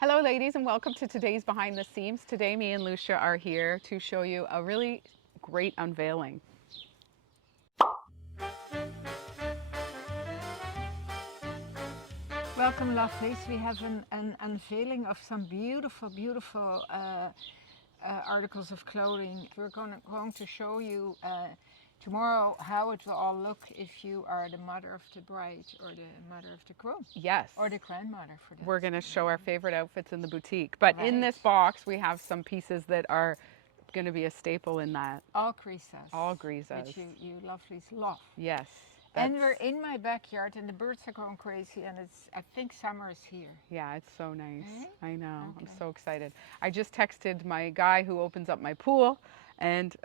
Hello ladies and welcome to today's Behind the Seams. Today me and Lousje are here to show you a really great unveiling. Welcome lovelies, we have an unveiling of some beautiful articles of clothing. We're going to show you tomorrow how it will all look if you are the mother of the bride or the mother of the groom. Yes. Or the grandmother for that. We're going to show our favorite outfits in the boutique. But Right. in this box we have some pieces that are going to be a staple in that. All Grizas. All Grizas. Which you lovelies love. Yes. And we're in my backyard and the birds are going crazy and I think summer is here. Yeah, it's so nice. Eh? I know. Okay. I'm so excited. I just texted my guy who opens up my pool and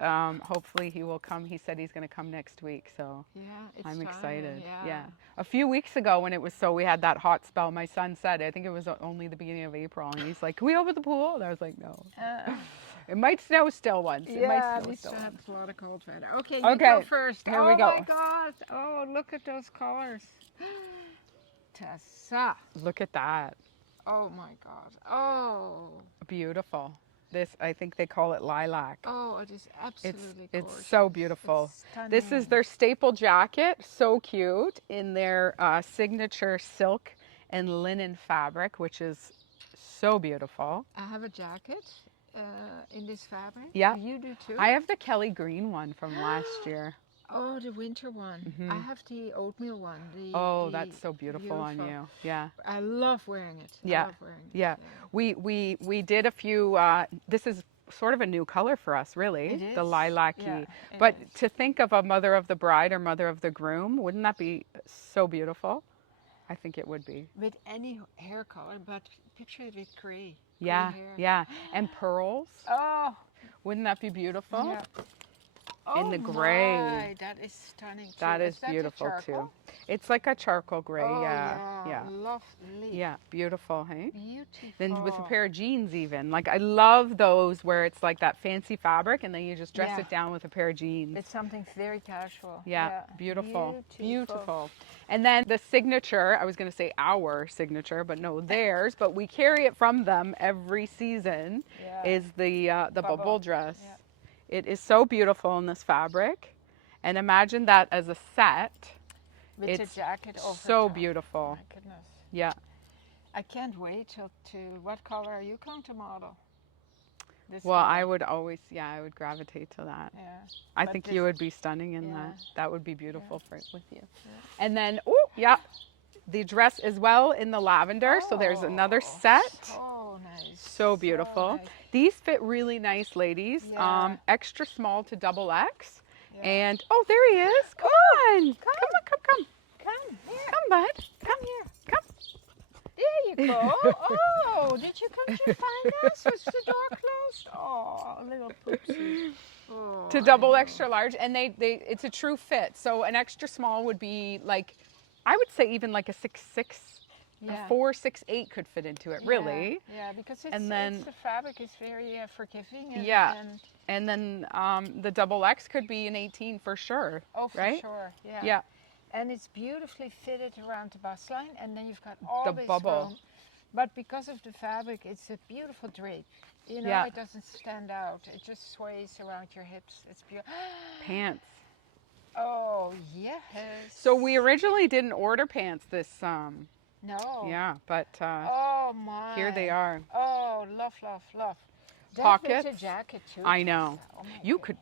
hopefully he will come. He said he's going to come next week, so yeah, I'm time, excited. Yeah. A few weeks ago when it was we had that hot spell, my son said, I think it was only the beginning of April, and he's like, can we open the pool? And I was like, no. It might snow still once. It might snow we still still have once. a lot of cold weather. Okay, you Okay, go first. here we go. Oh my God! Oh, look at those colors. Tessa. Look at that. Oh my God. Oh. Beautiful. This, I think they call it lilac. Oh, it is absolutely gorgeous. It's so beautiful. It's This is their staple jacket, so cute, in their signature silk and linen fabric, which is so beautiful. I have a jacket in this fabric. Yeah. You do too? I have the Kelly green one from last year. Oh, the winter one. Mm-hmm. I have the oatmeal one. That's so beautiful on you. Yeah. I love wearing it. Yeah. I love wearing it. Yeah. We did a few, this is sort of a new color for us, really. It is. The lilac-y. Yeah, but is. To think of a mother of the bride or mother of the groom, wouldn't that be so beautiful? I think it would be. With any hair color, but picture it with gray. Yeah, gray hair. yeah. And pearls. Oh. Wouldn't that be beautiful? Yeah. In the gray. My, that is stunning too. That is that beautiful charcoal? too. It's like a charcoal gray, Oh, yeah. Lovely. Yeah, beautiful, hey? Beautiful. Then with a pair of jeans even. Like I love those where it's like that fancy fabric and then you just dress it down with a pair of jeans. It's something very casual. Yeah, beautiful. Beautiful. And then the signature, I was going to say our signature, but no, theirs, but we carry it from them every season, is the bubble dress. Yeah. It is so beautiful in this fabric. And imagine that as a set. With the jacket over so top. beautiful. My goodness. Yeah. I can't wait to what color are you going to model? Well, I would always, I would gravitate to that. Yeah. I think you would be stunning in that. That would be beautiful with you. Yeah. And then, the dress as well in the lavender. So there's another set. So nice. So beautiful. So nice. These fit really nice, ladies. Yeah. Extra small to double X. Yeah. And, there he is. Come on. Come. Come here. Come, bud. Come here. Come. There you go. Oh, did you come to find us? Was the door closed? Oh, little poopsie. Oh, To double extra large. And it's a true fit. So an extra small would be like, I would say even like a 6'6". Yeah. A 4, 6, 8 could fit into it, really. Yeah, because the fabric is very forgiving. And then the double X could be an 18 for sure. Oh, for right? sure. Yeah. Yeah. And it's beautifully fitted around the bust line, and then you've got all the this bubble. room. But because of the fabric, it's a beautiful drape. You know, it doesn't stand out. It just sways around your hips. It's beautiful. Pants. Oh, yes. So we originally didn't order pants this No. Yeah, but oh my. here they are. Oh, love. Pockets. That jacket too. I know. Oh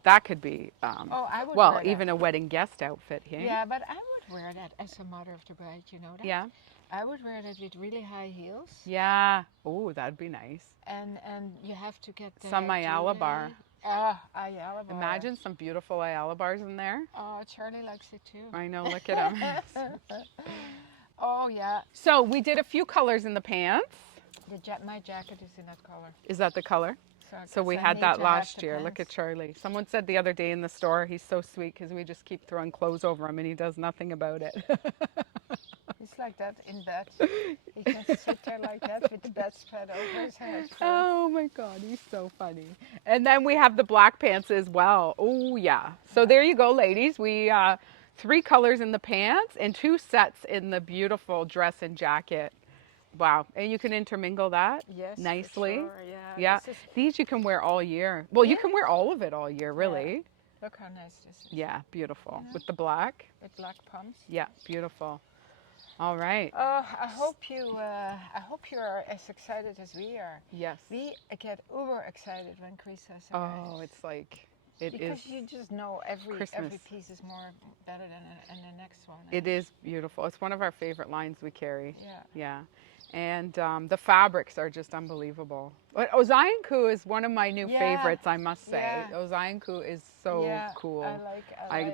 That could be I would well, wear even that. a wedding guest outfit here. Yeah, but I would wear that as a mother of the bride, you know that? Yeah. I would wear that with really high heels. Yeah. Oh, that'd be nice. And you have to get some Ayala bar. Ayala bar. Imagine some beautiful Ayala bars in there. Oh, Charlie likes it too. I know, look at him. Oh, yeah. So we did a few colors in the pants. My jacket is in that color. Is that the color? So we had that last year. Look at Charlie. Someone said the other day in the store, he's so sweet because we just keep throwing clothes over him and he does nothing about it. He's like that in bed. He can sit there like that with the bedspread over his head. Oh my God, he's so funny. And then we have the black pants as well. Oh yeah. So there you go, ladies. We 3 colors in the pants and 2 sets in the beautiful dress and jacket. Wow. And you can intermingle that nicely. For sure. Yeah. These you can wear all year. Well, you can wear all of it all year, really. Yeah. Look how nice this is. Yeah, beautiful. With the black. With black pumps. Yeah, beautiful. All right. I hope you're as excited as we are. Yes. We get uber excited when Grizas arrives. Oh, it's like it because is. You just know every Christmas. piece is more better than the next one. It is beautiful. It's one of our favorite lines we carry. Yeah. Yeah. And the fabrics are just unbelievable. But Ozayanku is one of my new favorites, I must say. Yeah. Ozayanku is so cool. I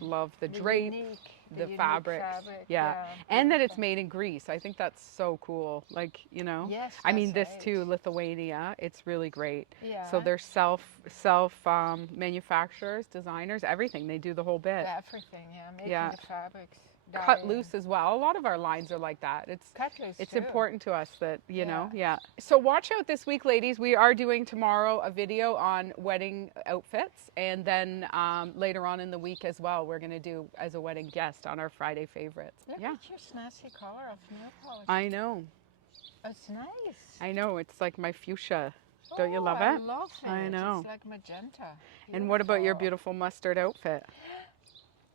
love the drape, the fabrics. Fabric. Yeah. And that it's made in Greece. I think that's so cool. Like, you know. Yes, I mean, this too, Lithuania. It's really great. Yeah. So they're self manufacturers, designers, everything. They do the whole bit. Yeah, everything. Yeah, making the fabrics. Cut loose as well. A lot of our lines are like that. It's cut loose. It's important to us that, you know, So watch out this week, ladies. We are doing tomorrow a video on wedding outfits. And then later on in the week as well, we're going to do as a wedding guest on our Friday favorites. Look at your snazzy color of nail polish. I know. It's nice. I know. It's like my fuchsia. Don't you love it? I love it. I know. It's like magenta. Beautiful. And what about your beautiful mustard outfit?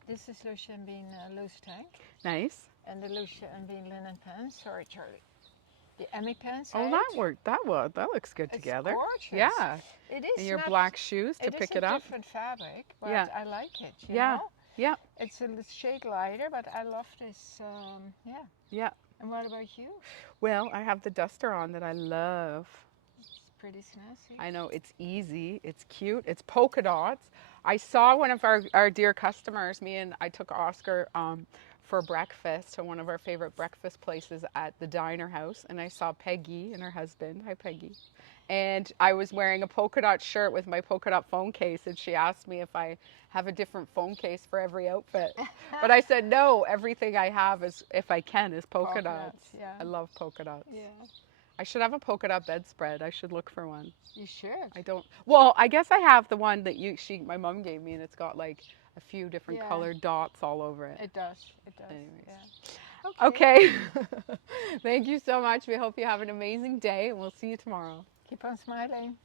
This is Lousje and Bean loose tank. Nice. And the Lousje and Bean linen pants. Sorry, Charlie. The Emmy pants. Oh, that worked. That looks good together. Gorgeous. Yeah. It is. And your black shoes to pick it up. It's a different fabric, but I like it. You know? Yeah. It's a shade lighter, but I love this. Yeah. And what about you? Well, I have the duster on that I love. It's pretty snazzy. I know, it's easy, it's cute, it's polka dots. I saw one of our dear customers, I took Oscar for breakfast to one of our favorite breakfast places at the Diner House, and I saw Peggy and her husband. Hi, Peggy. And I was wearing a polka dot shirt with my polka dot phone case, and she asked me if I have a different phone case for every outfit. But I said, no, everything I have is, if I can, is polka dots. Yeah. I love polka dots. Yeah. I should have a polka dot bedspread. I should look for one. You should. I don't. Well, I guess I have the one that my mom gave me, and it's got like a few different colored dots all over it. It does. It does. Anyways. Yeah. Okay. Thank you so much. We hope you have an amazing day, and we'll see you tomorrow. Keep on smiling.